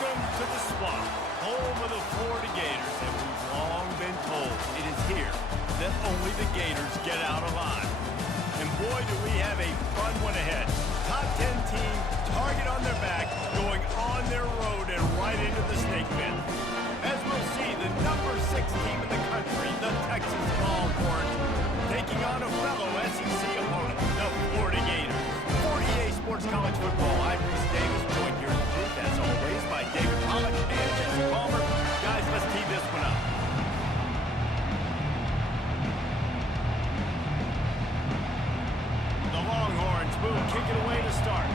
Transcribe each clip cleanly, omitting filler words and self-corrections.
Welcome to the Swamp, home of the Florida Gators, and we've long been told it is here that only the Gators get out alive. And boy, do we have a fun one ahead. Top 10 team, target on their back, going on their road and right into the snake pit. As we'll see, the number 6 team in the country, the Texas Longhorns, taking on a fellow SEC opponent, the Florida Gators. 48 Sports College Football, I'm Reese Davis, joined here in the booth, as always, by David Pollack and Jesse Palmer. Guys, let's tee this one up. The Longhorns move, kick it away to start.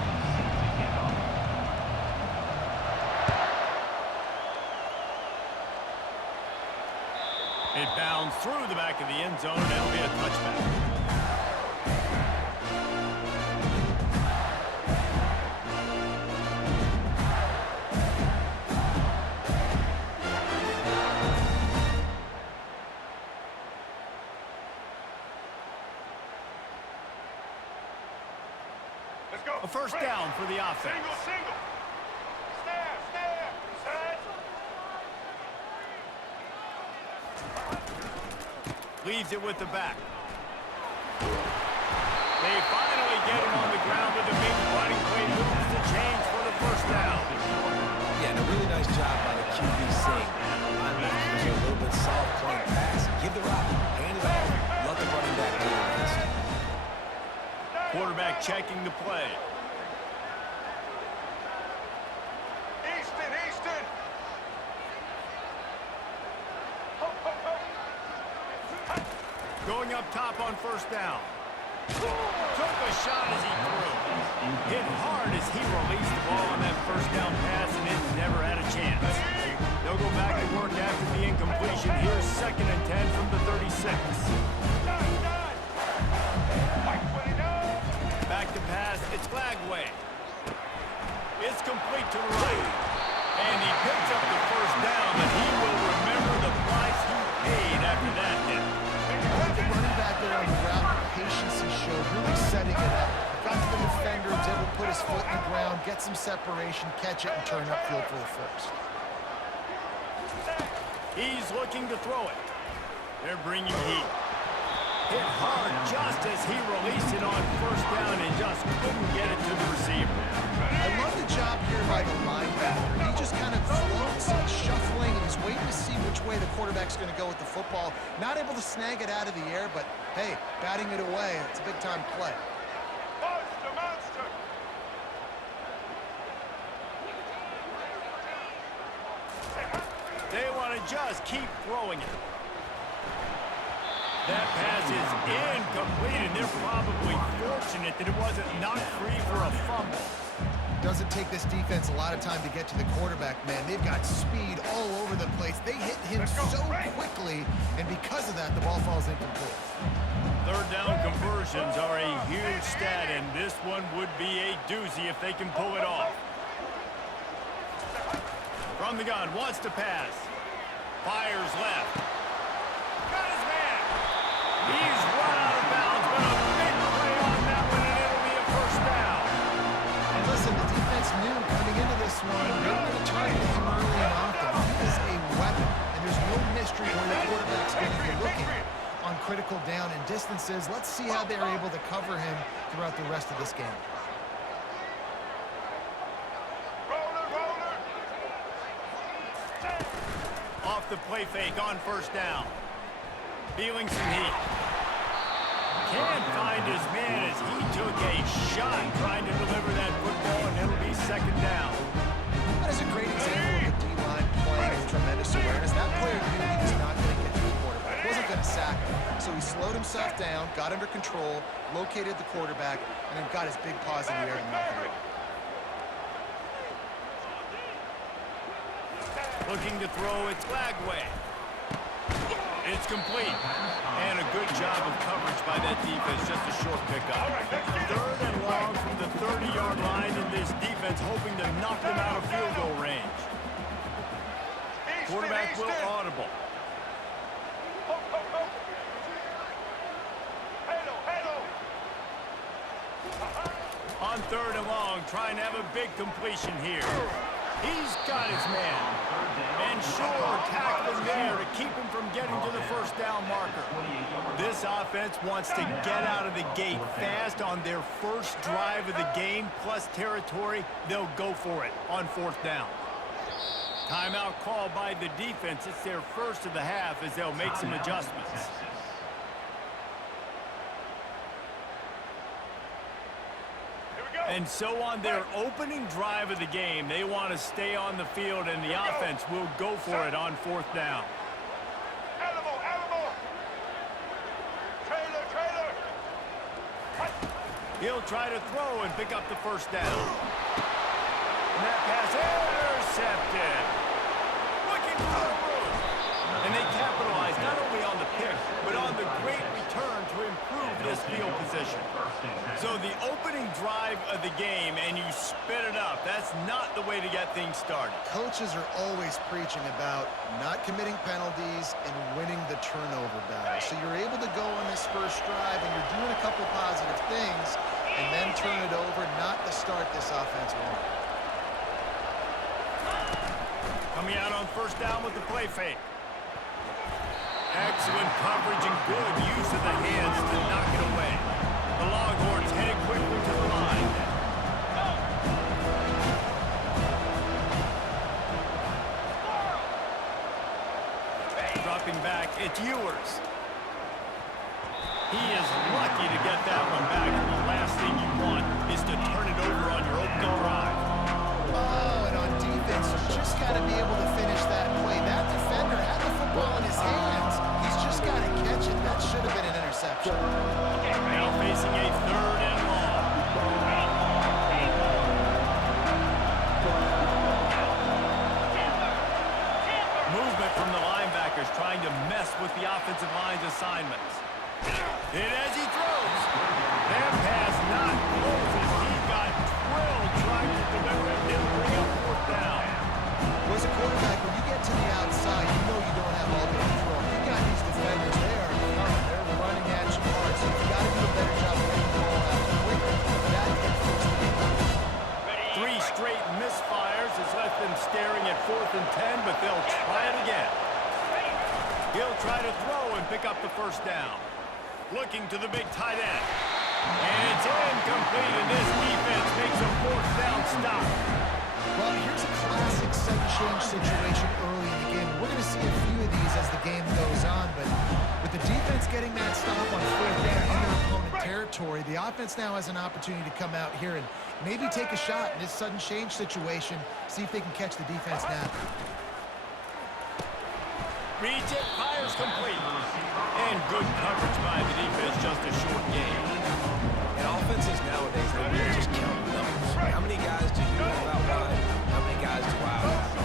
It bounds through the back of the end zone, and it'll be a touchback. A first down for the offense. Single. Snare. Set. Leaves it with the back. They finally get him on the ground with a big running play. Moves the chains for the first down. Yeah, and a really nice job by the QB seeing linebackers a little bit soft playing pass. Give the rock, hand it off, let the running back do the rest. Quarterback checking the play. Easton. Going up top on first down. Took a shot as he threw. Hit hard as he released the ball on that first down pass, and it never had a chance. They'll go back to work after the incompletion. Here's 2nd and 10 from the 36. Back to pass, it's Lagway. It's complete to the right. And he picks up the first down, and he will remember the price he paid after that hit. The running back there on the route, the patience he showed, really setting it up. Got to the defender, was able to put his foot in the ground, get some separation, catch it, and turn upfield for the first. He's looking to throw it. They're bringing heat. Hit hard just as he released it on first down and just couldn't get it to the receiver. I love the job here by the linebacker. He just kind of floats, he's shuffling, and he's waiting to see which way the quarterback's going to go with the football. Not able to snag it out of the air, but hey, batting it away, it's a big-time play. Monster. They want to just keep throwing it. That pass is incomplete, and they're probably fortunate that it wasn't knocked free for a fumble. Doesn't take this defense a lot of time to get to the quarterback, man. They've got speed all over the place. They hit him so quickly, and because of that, the ball falls incomplete. Third down conversions are a huge stat, and this one would be a doozy if they can pull it off. From the gun, wants to pass. Fires left. Got his man. He's run out of bounds, but a big play on that one, and it'll be a first down. And listen, the defense knew coming into this one, they were going to target him early and often. He is a weapon, and there's no mystery where the quarterback's going to be looking on critical down and distances. Let's see how they're able to cover him throughout the rest of this game. Off the play fake on first down. Feeling some heat. Can't find his man as he took a shot trying to deliver that football, and it'll be 2nd down. That is a great example of the D-line playing with tremendous awareness. That player knew he was not going to get to the quarterback. He wasn't going to sack him. So he slowed himself down, got under control, located the quarterback, and then got his big paws in the air to knock him out. Looking to throw, it's Lagway. It's complete. And a good job of coverage by that defense, just a short pickup. 3rd and long from the 30-yard line, and this defense hoping to knock them out of field goal range. Quarterback will audible. On 3rd and long, trying to have a big completion here. He's got his man. And sure, tackling there to keep him from getting to the first down marker. This offense wants to get out of the gate fast on their first drive of the game, plus territory. They'll go for it on 4th down. Timeout call by the defense. It's their first of the half as they'll make some adjustments. And so on their opening drive of the game, they want to stay on the field, and the offense will go for it on 4th down. He'll try to throw and pick up the first down. And that pass intercepted. Looking for the room. And they capitalize not only on the pick, but on the great return to improve this field position. So the opening drive of the game, and you spit it up. That's not the way to get things started. Coaches are always preaching about not committing penalties and winning the turnover battle. So you're able to go on this first drive, and you're doing a couple positive things, and then turn it over, not to start this offense well. Coming out on 1st down with the play fake. Excellent coverage and good use of the hands to knock it away. The Longhorns headed quickly to the line. Dropping back, it's Ewers. He is lucky to get that one back, and the last thing you want is to turn it over on your opening drive. Oh, and on defense, you just got to be able to finish that play. That defender had the football in his hands. He's just got to catch it. That should have been an interception. Now facing a 3rd and long. Movement from the linebackers trying to mess with the offensive line's assignments. And as he throws, that pass not close as he got drilled trying to deliver it and bring up 4th down. Well, as a quarterback, when you get to the outside, you know you don't have all the control. You got these defenders there. They're running at you hard, so you've got to do a better job of getting the ball out quicker. That can fix the game. 3 straight misfires has left them staring at 4th and 10, but they'll try it again. He'll try to throw and pick up the first down. Looking to the big tight end. And it's incomplete, and this defense makes a 4th down stop. Well, here's a classic sudden change situation early in the game. We're going to see a few of these as the game goes on, but with the defense getting that stop on 4th down in their opponent territory, the offense now has an opportunity to come out here and maybe take a shot in this sudden change situation, see if they can catch the defense now. Reads it, fires complete. And good coverage by the defense, just a short game. And offenses nowadays, they really just count numbers. How many guys do you have out wide? How many guys do I have?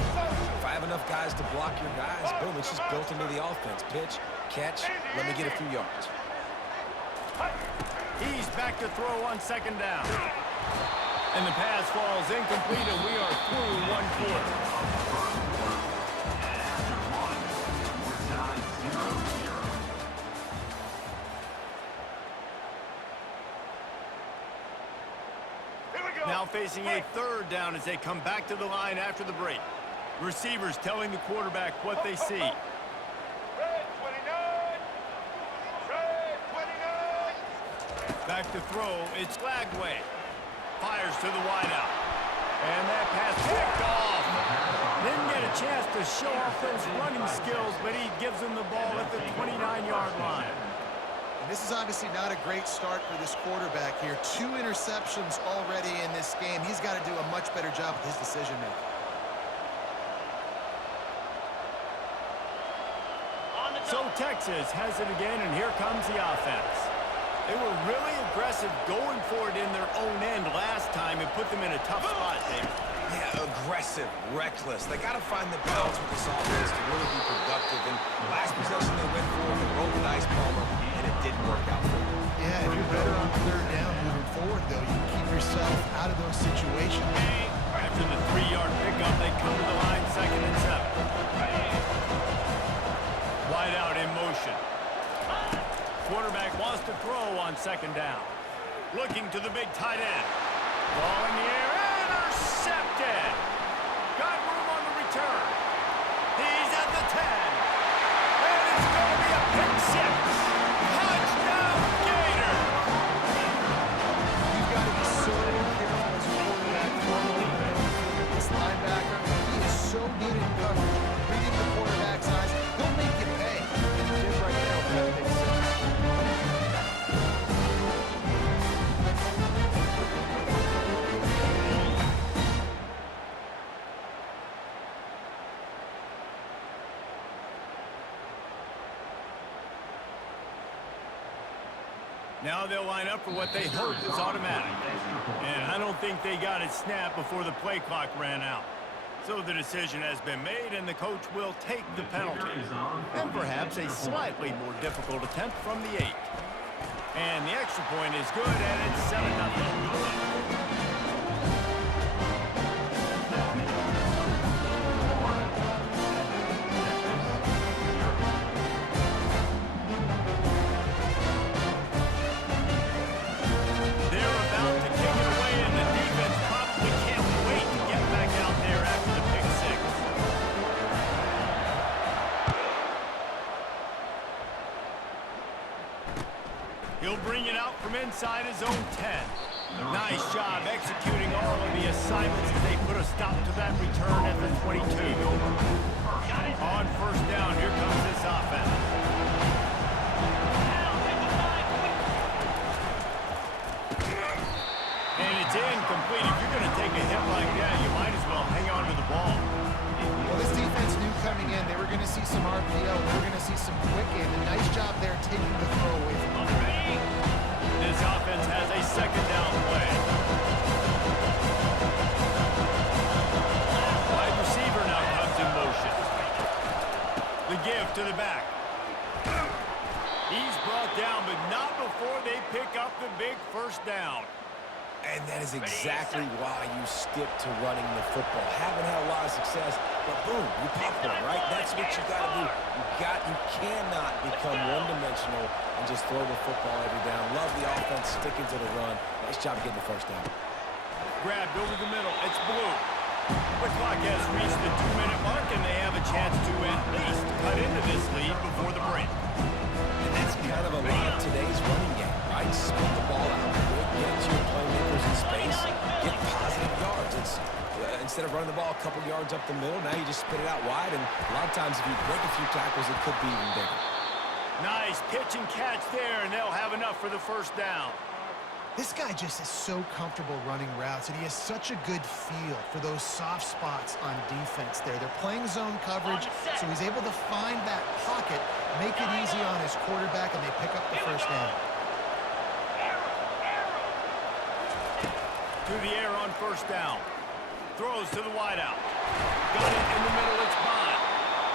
If I have enough guys to block your guys, boom, it's just built into the offense. Pitch, catch, let me get a few yards. He's back to throw on 2nd down. And the pass falls incomplete, and we are through 1 quarter. Now facing a 3rd down as they come back to the line after the break. Receivers telling the quarterback what they see. Red 29. Red 29. Back to throw, it's Lagway. Fires to the wideout. And that pass picked off. Didn't get a chance to show off those running skills, but he gives them the ball at the 29-yard line. This is obviously not a great start for this quarterback here. 2 interceptions already in this game. He's got to do a much better job with his decision-making. So Texas has it again, and here comes the offense. They were really aggressive going for it in their own end last time and put them in a tough spot, David. Yeah, aggressive, reckless. They got to find the balance with this offense to really be productive. And last possession they went for, they rolled the dice, Palmer, and it didn't work out for them. Yeah, if you're better on 3rd down moving forward, though, you can keep yourself out of those situations. After the 3-yard pickup, they come to the line 2nd and 7. Wide out in motion. Quarterback wants to throw on 2nd down. Looking to the big tight end. Ball in the air, intercepted. Got return. He's at the 10. And it's going to be a pick six. Touchdown, Gators! You've got to be so careful as a quarterback throwing this linebacker. He is so good in coverage, reading the quarterback's eyes. He'll make you pay. And he did right now with that pick six. Now they'll line up for what they hope is automatic. And I don't think they got it snapped before the play clock ran out. So the decision has been made, and the coach will take the penalty. And perhaps a slightly more difficult attempt from the 8. And the extra point is good, and it's 7-0. He'll bring it out from inside his own 10. Nice job executing all of the assignments as they put a stop to that return at the 22. On first down, here comes this offense. And it's incomplete. If you're going to take a hit like that, you might as well hang on to the ball. Well, this defense knew coming in they were going to see some RPO. They were going to see some quick game. A nice job there taking the throw away from them. This offense has a second down play. Wide receiver now comes in motion. The give to the back. He's brought down, but not before they pick up the big first down. And that is exactly why you stick to running the football. Haven't had a lot of success, but boom, you pop one, right? That's what you got to do. You cannot become one-dimensional and just throw the football every down. Love the offense sticking to the run. Nice job getting the first down. Grabbed over the middle. It's Blue. The clock has reached the 2-minute mark, and they have a chance to at least cut into this lead before the break. And that's kind of a lot of today's running game, right? Split the ball out quick, get to your playmakers in space, get positive yards. It's instead of running the ball a couple yards up the middle, now you just spit it out wide, and a lot of times if you break a few tackles, it could be even bigger. Nice pitch and catch there, and they'll have enough for the first down. This guy just is so comfortable running routes, and he has such a good feel for those soft spots on defense there. They're playing zone coverage, so he's able to find that pocket, make it easy on his quarterback, and they pick up the first down. To the air on first down. Throws to the wideout. Got it in the middle, it's Bond.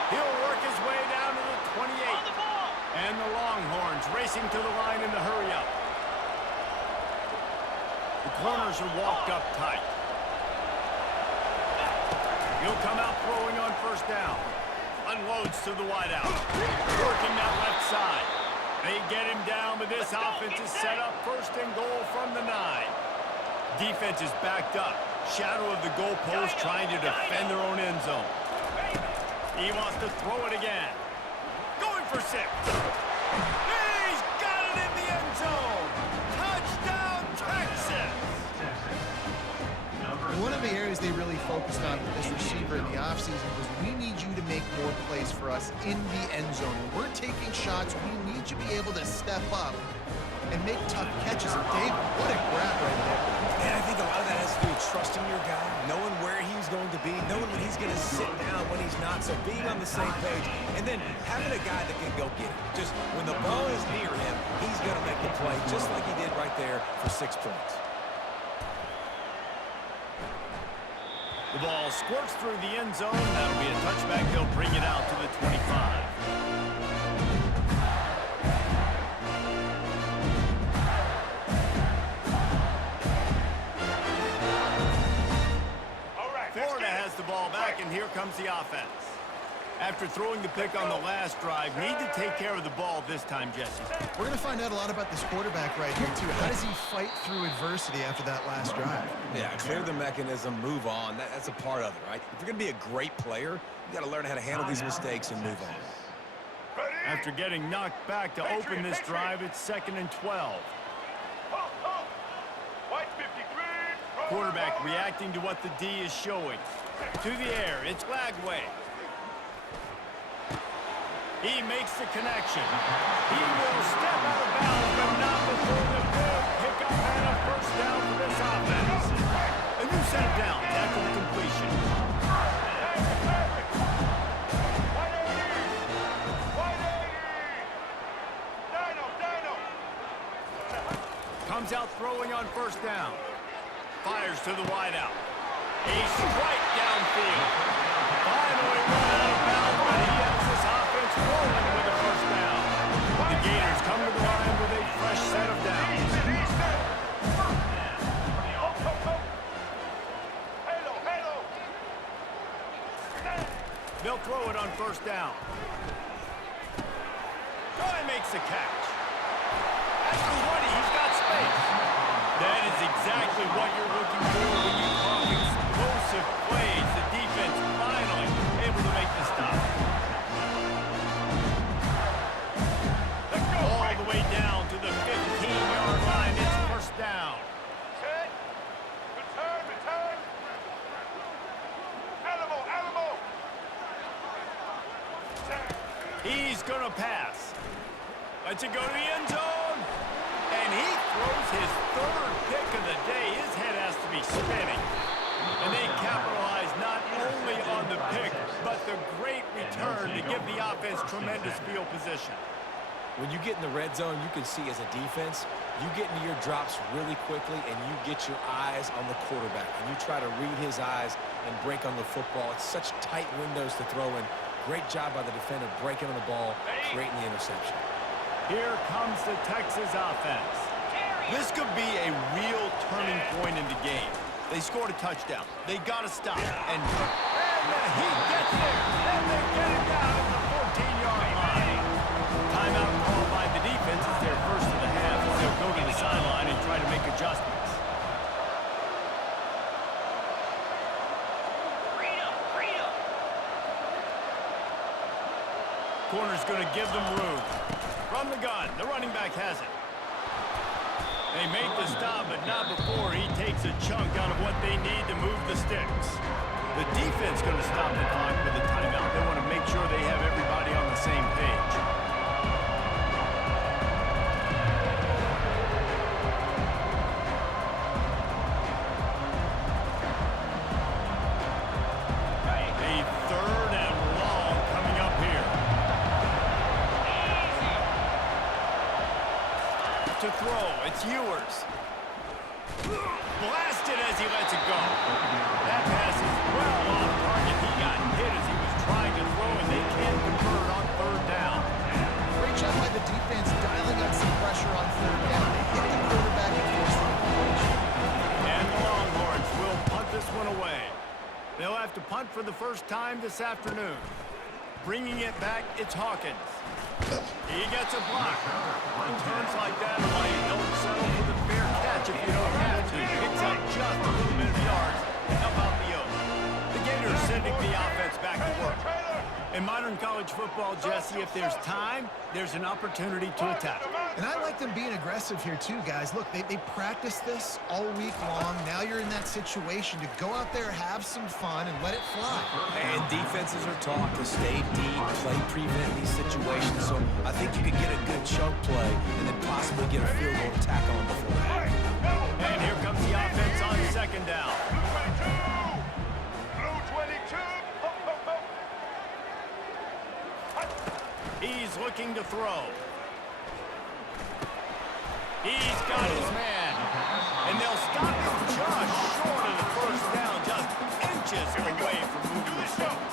He'll work his way down to the 28. And the Longhorns racing to the line in the hurry-up. The corners are walked up tight. He'll come out throwing on first down. Unloads to the wideout. Working that left side. They get him down, but this offense is set up first and goal from the 9. Defense is backed up. Shadow of the goalpost trying to defend their own end zone. He wants to throw it again. Going for 6. He's got it in the end zone. Touchdown, Texas. And one of the areas they really focused on with this receiver in the offseason was we need you to make more plays for us in the end zone. When we're taking shots, we need you to be able to step up and make tough catches. And David, what a grab right there. And I think a lot of that has to do with trusting your guy, knowing where he's going to be, knowing when he's going to sit down, when he's not, so being on the same page, and then having a guy that can go get it. Just when the ball is near him, he's going to make the play, just like he did right there for 6 points. The ball squirts through the end zone. That'll be a touchback. They'll bring it out to the 25. Florida has the ball back, and here comes the offense. After throwing the pick on the last drive, need to take care of the ball this time, Jesse. We're going to find out a lot about this quarterback right here, too. How does he fight through adversity after that last drive? Yeah, clear the mechanism, move on. That's a part of it, right? If you're going to be a great player, you got to learn how to handle these mistakes and move on. After getting knocked back to open this drive, it's 2nd and 12. Quarterback reacting to what the D is showing. To the air, it's Lagway. He makes the connection. He will step out of bounds, but not before the big pickup and a first down for this offense. A new set of downs after the completion. Comes out throwing on first down. Fires to the wideout. A strike downfield. Finally run out of bounds, but he has this offense rolling with a first down. The Gators come to the line with a fresh set of downs. They'll throw it on first down. Troy makes the catch. At the 20, he's got space. That is exactly what you're looking for when you talk explosive plays. The defense finally able to make the stop. All the way down to the 15-yard line. It's first down. Set. Return. Alamo. He's going to pass. Lets it go to the end zone. And he throws his third pick of the day. His head has to be spinning. And they capitalize not only on the pick, but the great return to give the offense tremendous field position. When you get in the red zone, you can see as a defense, you get into your drops really quickly and you get your eyes on the quarterback. And you try to read his eyes and break on the football. It's such tight windows to throw in. Great job by the defender breaking on the ball, creating the interception. Here comes the Texas offense. This could be a real turning point in the game. They scored a touchdown. They got to stop. And he gets there. And they get it down at the 14-yard line. Timeout called by the defense is their first of the half as they'll go to the sideline and try to make adjustments. Corner's going to give them room. From the gun, the running back has it. They make the stop, but not before he takes a chunk out of what they need to move the sticks. The defense going to stop the clock with a timeout. They want to make sure they have everybody on the same page. A 3rd and long coming up here. To throw, it's Ewers. Blasted as he lets it go. That pass is well off target. He got hit as he was trying to throw, and they can't convert on 3rd down. Great job by the defense dialing up some pressure on 3rd down. They hit the quarterback and forced the completion. And the Longhorns will punt this one away. They'll have to punt for the first time this afternoon. Bringing it back, it's Hawkins. He gets a block. On turns like that, why you don't settle for the fair catch if you don't have to. Picks up just a little bit of yards to help out the Oaks. The Gators sending the offense back to work. In modern college football, Jesse, if there's time, there's an opportunity to attack. And I like them being aggressive here too, guys. Look, they practice this all week long. Now you're in that situation to go out there, have some fun, and let it fly. And defenses are taught to stay deep, play prevent these situations. So I think you could get a good chunk play and then possibly get a field goal to tack on before that. And here comes the offense on 2nd down. Blue 22. He's looking to throw. He's got his man. And they'll stop him just short of the first down, just inches away from moving the sticks.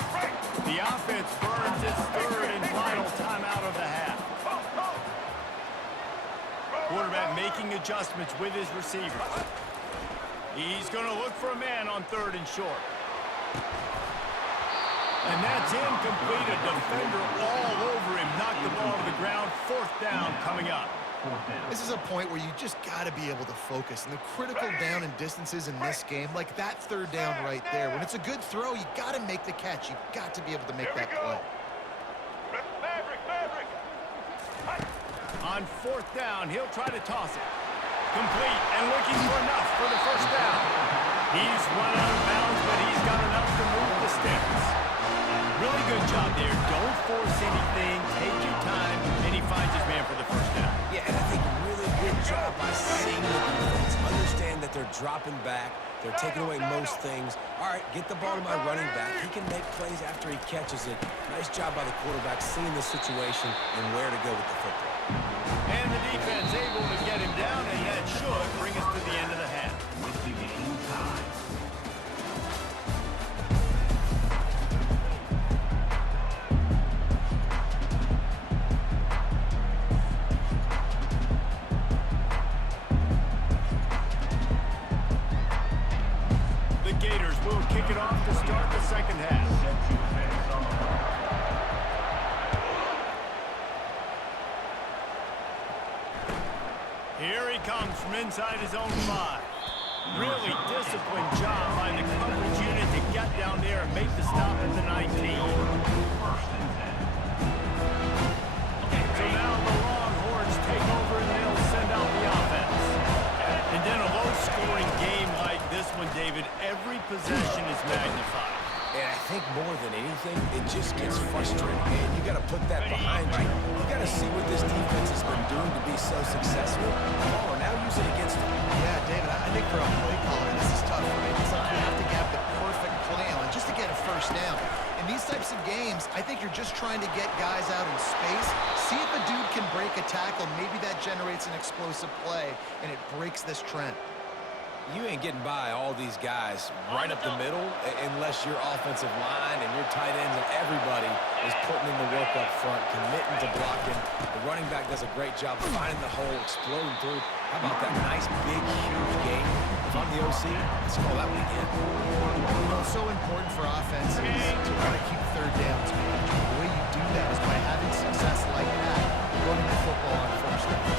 The offense burns its 3rd and final timeout of the half. Quarterback making adjustments with his receivers. He's going to look for a man on 3rd and short. And that's incomplete. A defender all over him. Knocked the ball to the ground. 4th down coming up. This is a point where you just got to be able to focus. And the critical down and distances in this game, like that 3rd down right there, when it's a good throw, you got to make the catch. You've got to be able to make that play. Maverick. On 4th down, he'll try to toss it. Complete and looking for enough for the 1st down. He's run out of bounds, but he's got enough to move the sticks. Really good job there. Don't force anything. Take your time, and he finds his man for the 1st down. Yeah, and I think really good job by seeing the defense. Understand that they're dropping back. They're taking away most things. All right, get the ball to my running back. He can make plays after he catches it. Nice job by the quarterback seeing the situation and where to go with the football. And the defense able to get him down, and that should bring us to the end of the half. With the game tied. The Gators will kick it off to start the 2nd half. Here he comes from inside his own 5. Really disciplined job by the coverage unit to get down there and make the stop at the 19. So now the Longhorns take over and they'll send out the offense. And then a low-scoring game like this one, David, every possession is magnified. And I think more than anything, it just gets frustrating, man. You got to put that behind you. You got to see what this defense has been doing to be so successful. Oh, now use it against them. Yeah, David, I think for a play caller, this is tough, right? It's like you have to have the perfect play on just to get a 1st down. In these types of games, I think you're just trying to get guys out in space, see if a dude can break a tackle. Maybe that generates an explosive play, and it breaks this trend. You ain't getting by all these guys right up the middle unless your offensive line and your tight ends and everybody is putting in the work up front, committing to blocking. The running back does a great job finding the hole, exploding through. How about that nice, big, huge game? If I'm the OC, let's call that one again. You know, it's so important for offenses to want to keep 3rd downs managed. The way you do that is by having success like that, running the football on 1st down.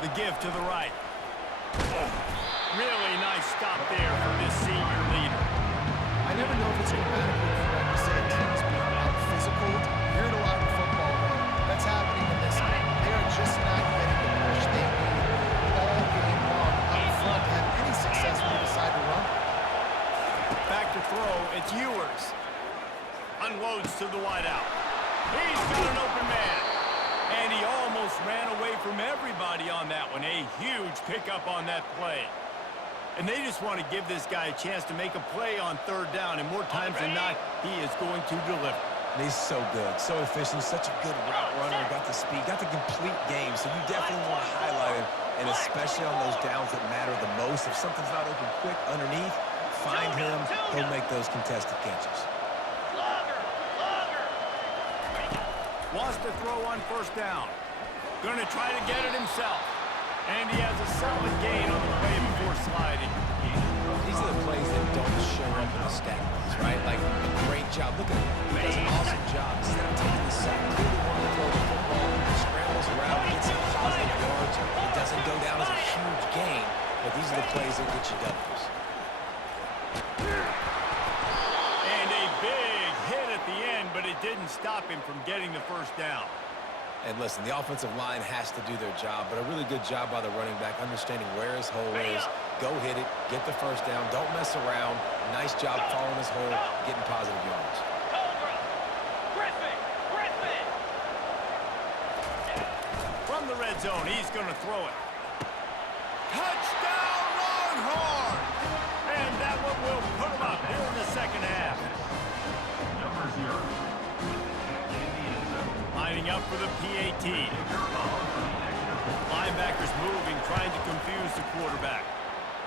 The give to the right. Really nice stop there from this senior leader. I never know if it's grammatically correct to say a team's being out-physical. You hear it a lot in football, though. That's happening in this game. They are just not getting the push they need all game long up front to have any success when they decide to run. Back to throw, it's Ewers. Unloads to the wideout. He's got an open man. And he almost ran away from everybody on that one. A huge pickup on that play. And they just want to give this guy a chance to make a play on 3rd down. And more times than not, he is going to deliver. He's so good, so efficient, such a good route runner, got the speed, got the complete game. So you definitely want to highlight him, and especially on those downs that matter the most. If something's not open quick underneath, find him, he'll make those contested catches. Wants to throw on 1st down. Gonna try to get it himself. And he has a solid gain on the play before sliding. These are the plays that don't show up in the stat box, right? Like a great job. Look at him. He does an awesome job. Instead of taking the sack, clearly wanting to throw the football, scrambles around, gets some positive yards. It doesn't go down as a huge gain, but these are the plays that get you W's. And a big hit at the end, but it didn't stop him from getting the 1st down. And listen, the offensive line has to do their job, but a really good job by the running back, understanding where his hole is. Go hit it, get the 1st down, don't mess around. Nice job following his hole, getting positive yards. From the red zone, he's going to throw it. Touchdown, Longhorns! And that one will put him up here in the 2nd half. Number 0. Lining up for the PAT. Linebackers moving, trying to confuse the quarterback.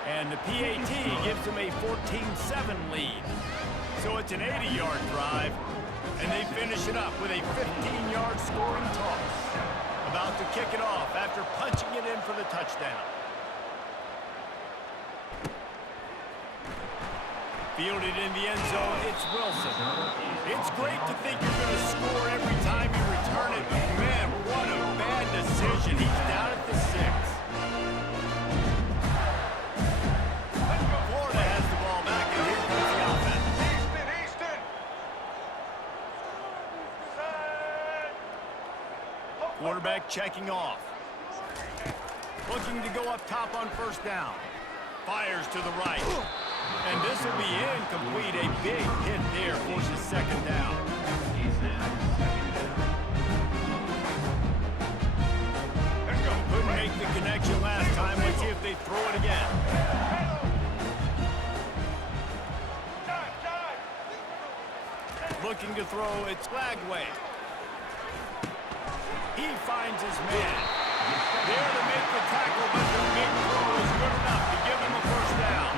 And the PAT gives them a 14-7 lead. So it's an 80-yard drive, and they finish it up with a 15-yard scoring toss. A About to kick it off after punching it in for the touchdown. Fielded in the end zone, it's Wilson. It's great to think you're going to score every time you return it, but man, what a bad decision. He's down at the 6. Florida has the ball back, and here comes the offense. Easton. Set. Quarterback checking off. Looking to go up top on first down. Fires to the right. And this will be incomplete. A big hit there forces second down. Let's go. Couldn't make the connection last time. Let's see if they throw it again. Time. Looking to throw, it's Lagway. He finds his man. There to make the tackle, but the big throw is good enough to give him a first down.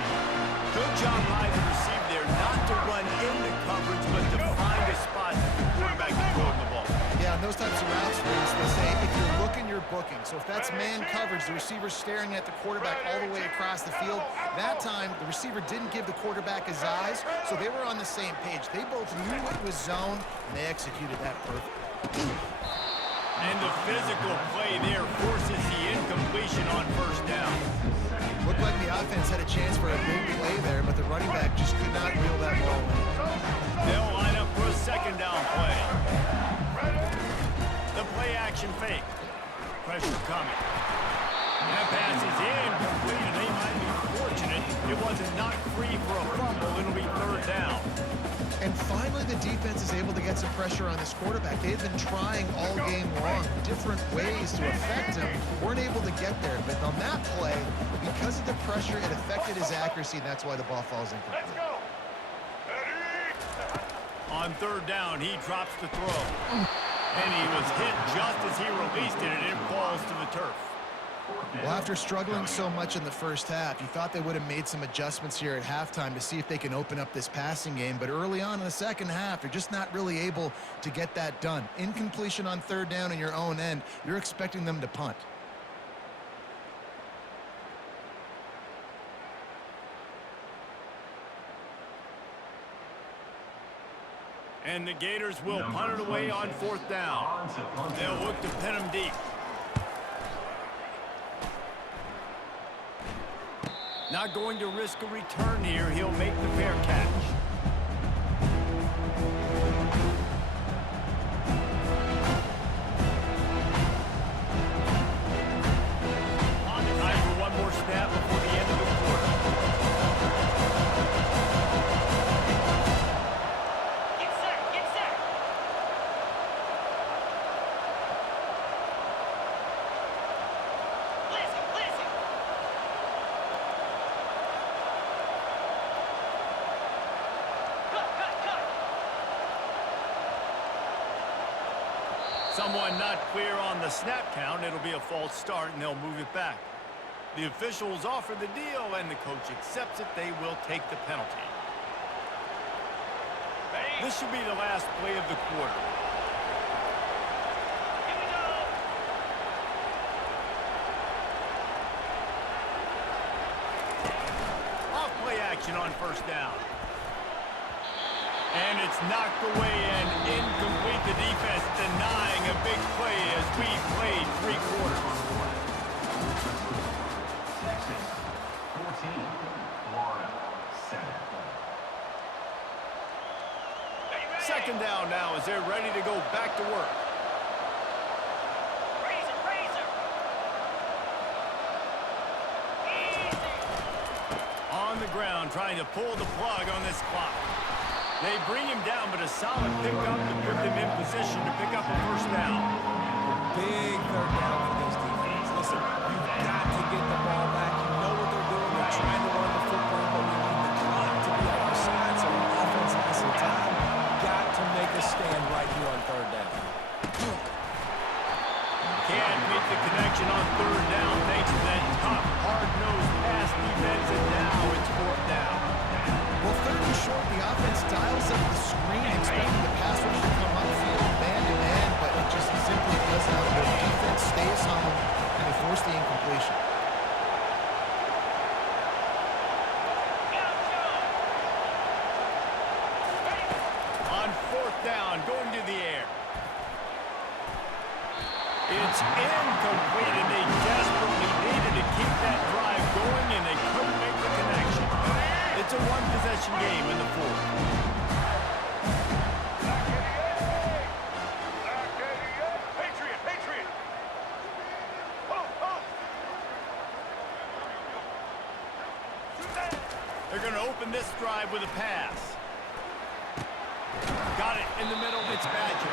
Good job by the receiver there, not to run into coverage, but to find a spot for the quarterback to throw him the ball. Yeah, on those types of routes, Reese, they say if you're looking, you're booking. So if that's man coverage, the receiver's staring at the quarterback all the way across the field. That time, the receiver didn't give the quarterback his eyes, so they were on the same page. They both knew it was zone, and they executed that perfectly. And the physical play there forces the incompletion on first down. Looked like the offense had a chance for a big play there, but the running back just could not reel that ball in. They'll line up for a second down play. The play action fake. Pressure coming. That pass is incomplete, and they might be fortunate it wasn't knocked free for a fumble. It'll be third down. And finally, the defense is able to get some pressure on this quarterback. They've been trying all game long, different ways to affect him. Weren't able to get there, but on that play, because of the pressure, it affected his accuracy, and that's why the ball falls incomplete. Let's go. On third down, he drops the throw. And he was hit just as he released it, and it falls to the turf. Well, after struggling so much in the first half, you thought they would have made some adjustments here at halftime to see if they can open up this passing game. But early on in the second half, they're just not really able to get that done. Incompletion on third down in your own end, you're expecting them to punt. And the Gators will punt it away on fourth down. They'll look to pin him deep. Not going to risk a return here. He'll make the fair catch. Time for one more snap before the end of the quarter. Get set! Listen! Cut! Someone not clear on the snap count. It'll be a false start, and they'll move it back. The officials offer the deal, and the coach accepts it. They will take the penalty. This should be the last play of the quarter. Here we go! Off play action on first down. And it's knocked away and incomplete. The defense denying a big play as we played three quarters. Texas 14, Florida 7. Second down now as they're ready to go back to work. Razor! Easy! On the ground trying to pull the plug on this clock. They bring him down, but a solid pickup to put them in position to pick up a first down. Big third down for this defense. Listen, you've got to get the ball back. You know what they're doing. They're trying to run the football, but we need the clock to be on our side, so the offense has some time. Got to make a stand right here on third down. Can't make the connection on third down thanks to that tough, hard-nosed pass defense, and now it's fourth down. Well, third and short, the offense dials up the screen, expecting the pass rush to come upfield man-to-man, but it just simply does not work. Defense It's incomplete, and they desperately needed to keep that drive going, and they couldn't make the connection. It's a one-possession game in the fourth. Patriot, Patriot. They're going to open this drive with a pass. Got it in the middle. It's Badger.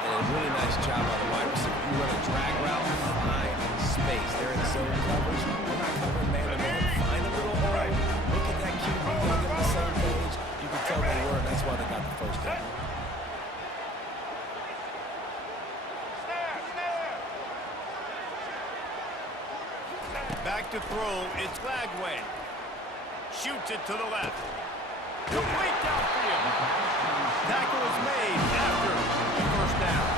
And a really nice job on the wide receiver. You run a drag route, find space. They're in zone coverage. We're not covering man-to-man. Find a little hole. Look at that QB. Get them on the same page. You can tell they were, and that's why they got the first down. Back to throw. It's Lagway. Shoots it to the left. Complete downfield. Tackle is made after the first down.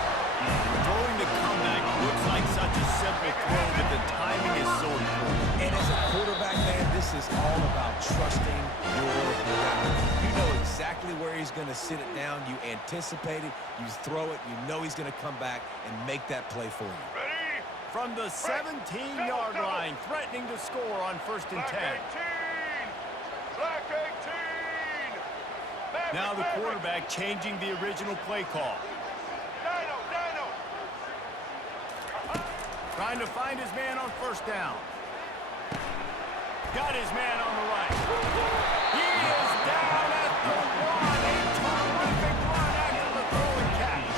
Throwing the comeback looks like such a simple throw, but the timing is so important. And as a quarterback, man, this is all about trusting your guy. You know exactly where he's going to sit it down. You anticipate it. You throw it. You know he's going to come back and make that play for you. From the 17-yard line, threatening to score on 1st and 10. Black 18. Now the quarterback changing the original play call. Dino. Trying to find his man on 1st down. Got his man on the right. He is down at the 1. A terrific run after the throw and catch.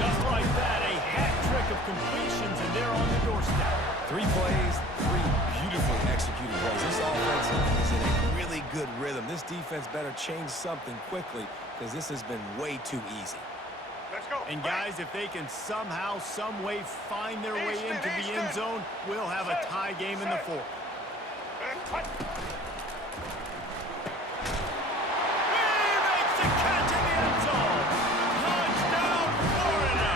Just like that, a hat trick of completions, and they're on the doorstep. 3 plays, 3 beautifully executed plays. This offense is in a really good rhythm. This defense better change something quickly because this has been way too easy. Let's go. And guys, if they can somehow, some way find their way into the end zone, we'll have a tie game in the fourth. He makes the catch in the end zone. Touchdown, Florida.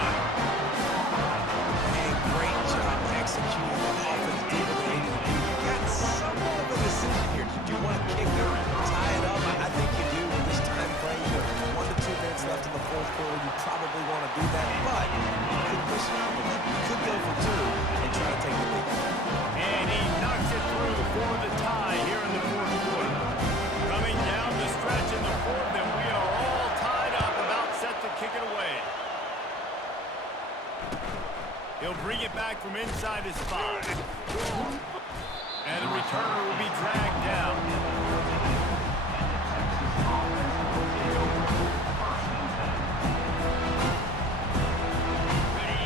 A great job executing the offense. Did what they needed to do. You got somewhat of a decision here. Did you want to kick it, tie it up? I think you do with this time frame. You have 1 to 2 minutes left in the fourth quarter. You probably want to do that, but you could push it out. You could go for 2 and try to take the lead. And he knocks it through for the tie here in the fourth quarter. Coming down the stretch in the fourth, and we are all tied up, about set to kick it away. He'll bring it back from inside his 5. And the returner will be dragged down.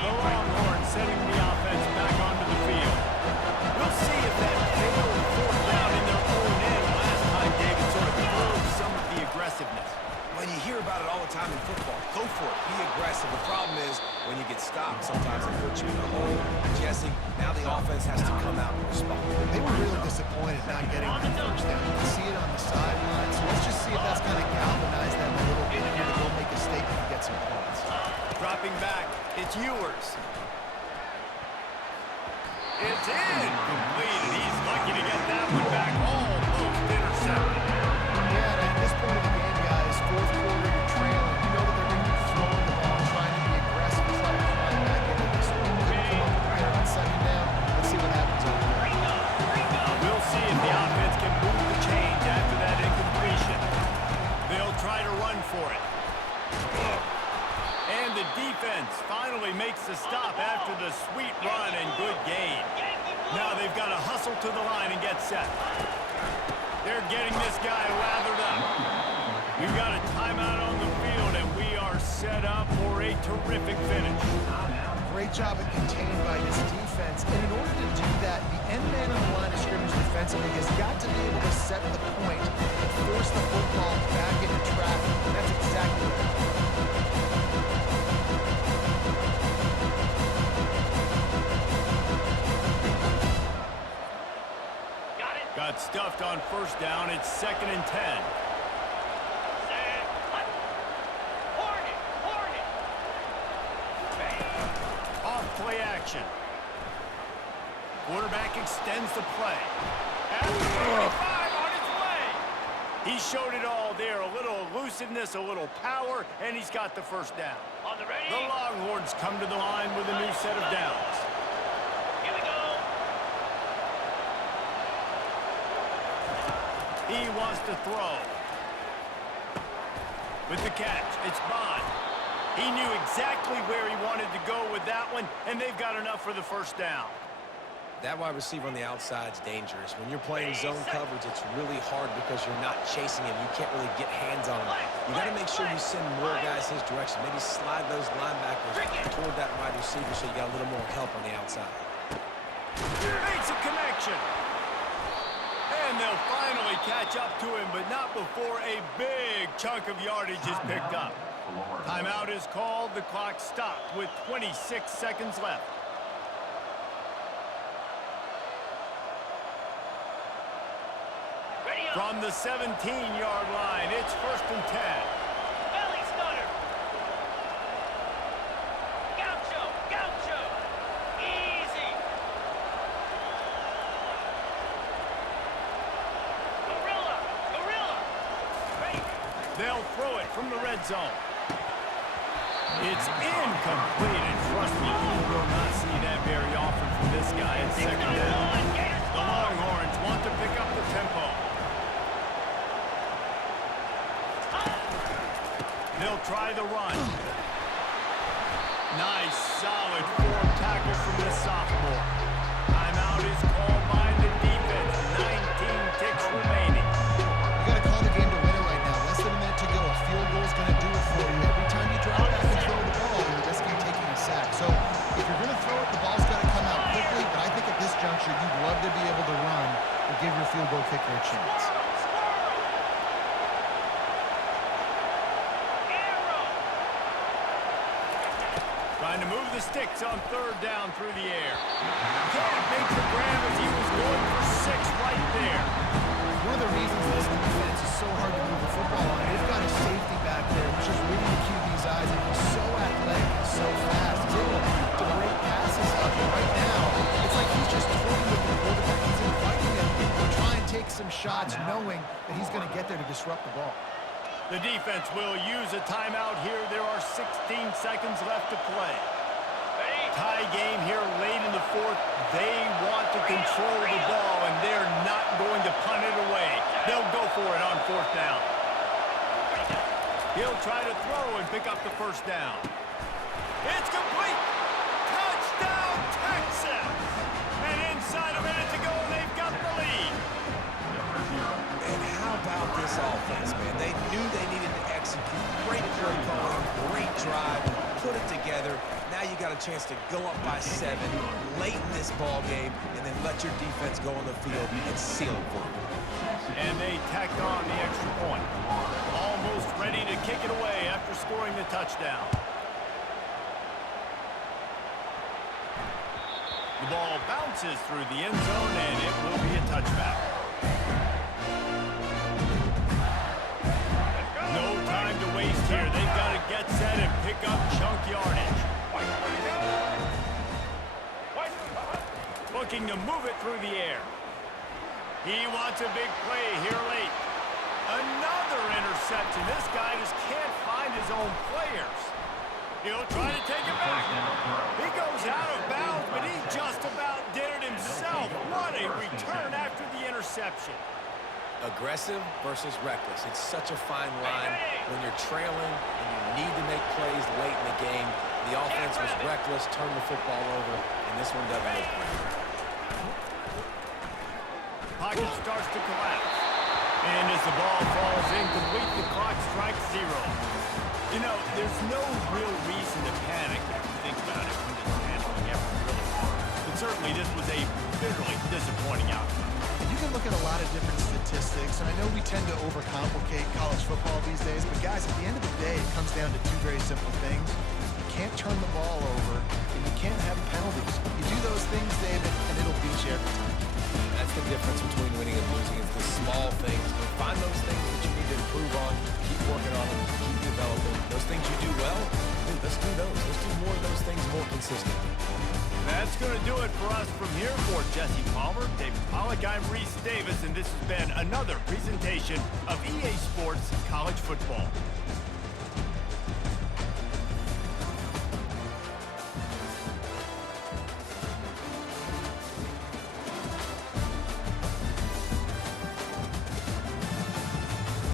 The Longhorns setting the offense back onto the field. We'll see if that failed 4th down in their own end last time David sort of curbed some of the aggressiveness. When you hear about it all the time in football, go for it. Be aggressive. The problem is when you get stopped, sometimes it puts you in a hole. Jesse, now the offense has to come out and respond. They were really disappointed not getting that first down. You can see it on the sideline. So let's just see if that's going to galvanize them a little bit here to go make a statement and get some points. Dropping back, it's Ewers. It's incomplete. He's lucky to get that one back. Almost intercepted. Yeah, and at this point of the game, guys, fourth quarter, you're trailing. You know that they're going to be throwing the ball, trying to be aggressive, try to climb back into this one. Couldn't come up with there on 2nd down. Let's see what happens over there. We'll see if the offense can move the change after that incompletion. They'll try to run for it. And the defense finally makes the stop after the sweet run and good gain. Now they've got to hustle to the line and get set. They're getting this guy lathered up. We've got a timeout on the field, and we are set up for a terrific finish. Great job at containing by this defense. And in order to do that, the end man on the line of scrimmage defensively has got to be able to set the point and force the football back into traffic. That's exactly what happened. Got stuffed on 1st down. It's 2nd and 10. Off play action. Quarterback extends the play. At the 35 on his way. He showed it all there, a little elusiveness, a little power, and he's got the first down. On the ready. The Longhorns come to the line with a new set of downs. Here we go. He wants to throw. With the catch, it's Bond. He knew exactly where he wanted to go with that one, and they've got enough for the first down. That wide receiver on the outside is dangerous. When you're playing zone coverage, it's really hard because you're not chasing him. You can't really get hands on him. You got to make sure you send more guys his direction. Maybe slide those linebackers toward that wide receiver so you got a little more help on the outside. Makes a connection. And they'll finally catch up to him, but not before a big chunk of yardage is picked up. Timeout is called. The clock stopped with 26 seconds left. Ready up. From the 17-yard line, it's 1st and 10. Belly stunner. Gaucho. Gaucho. Easy. Gorilla. Gorilla. Ready. They'll throw it from the red zone. It's incomplete, and trust me, you will not see that very often from this guy in second down. The Longhorns want to pick up the tempo. They'll try the run. Nice, solid form tackle from this sophomore. Timeout is called by the defense. 19 ticks remaining. You got to call the game to win it right now. Less than a minute to go. A field goal is going to do it for you. Every time you drop back and throw the ball, you're risking taking a sack. So if you're going to throw it, the ball's got to come out quickly. But I think at this juncture, you'd love to be able to run and give your field goal kicker a chance. Trying to move the sticks on 3rd down through the air. Can't make the grab as he was going for 6 right there. One of the reasons this defense is so hard to move the football on, they've got a safety back there, which is reading the QB's eyes, and he's so athletic and so fast. He's able to break passes up, and right now, it's like he's just toying with the quarterback. He's inviting him to try and take some shots, knowing that he's going to get there to disrupt the ball. The defense will use a timeout here. There are 16 seconds left to play. Tie game here late in the 4th. They want to control the ball, and they're not going to punt it away. They'll go for it on 4th down. He'll try to throw and pick up the first down. It's complete. Touchdown, Texas. And inside a minute to go, they've got the lead. And how about this offense, man? They knew they needed to execute. Great play calling, great drive, put it together. Now you got a chance to go up by 7 late in this ball game and then let your defense go on the field and seal it for you. And they tacked on the extra point. Almost ready to kick it away after scoring the touchdown. The ball bounces through the end zone, and it will be a touchback. No time to waste here. They've got to get set and pick up chunk yardage. Looking to move it through the air. He wants a big play here late. Another interception. This guy just can't find his own players. He'll try to take it back. He goes out of bounds, but he just about did it himself. What a return after the interception. Aggressive versus reckless. It's such a fine line when you're trailing and you need to make plays late in the game. The offense was reckless, turned the football over, and this one doesn't look good. Pocket starts to collapse. And as the ball falls incomplete, the clock strikes 0. You know, there's no real reason to panic if you think about it when this handling ever really hard. But certainly this was a bitterly disappointing outcome. You can look at a lot of different statistics, and I know we tend to overcomplicate college football these days, but guys, at the end of the day, it comes down to 2 very simple things. You can't turn the ball over, and you can't have penalties. You do those things, David, and it'll beat you every time. That's the difference between winning and losing. It's the small things. But find those things that you need to improve on, keep working on them, keep developing. Those things you do well, dude, let's do those. Let's do more of those things more consistently. That That's going to do it for us from here. For Jesse Palmer, David Pollack, I'm Reese Davis, and this has been another presentation of EA Sports College Football.